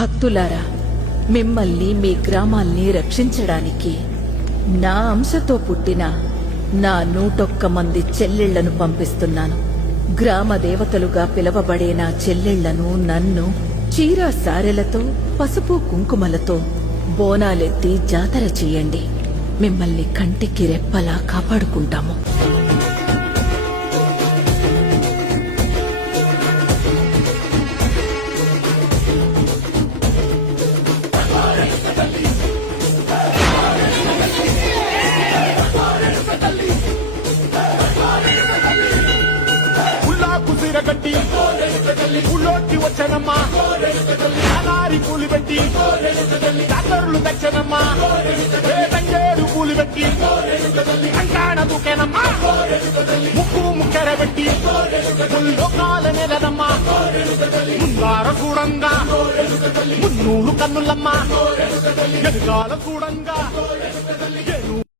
భక్తులారా, మిమ్మల్ని మీ గ్రామాల్ని రక్షించడానికి నా అంశతో పుట్టిన నా 101 మంది చెల్లెళ్లను పంపిస్తున్నాను. గ్రామ దేవతలుగా పిలవబడే నా చెల్లెళ్లను నన్ను చీరా సారెలతో పసుపు కుంకుమలతో బోనాలెత్తి జాతర చెయ్యండి. మిమ్మల్ని కంటికి రెప్పలా కాపాడుకుంటాము. గట్టి ఊళ్ళోకి వచ్చనమ్మా, అనారి పూలు పెట్టి జాతరులు తెచ్చనమ్మా, తంగేరు పూలు పెట్టి కంకాణ దూకేనమ్మా, ముక్కు ముక్కెర పెట్టి లోకాల నెలనమ్మా, ముందార చూడంగా మున్నూరు కన్నులమ్మా, ఎదుగాల చూడంగా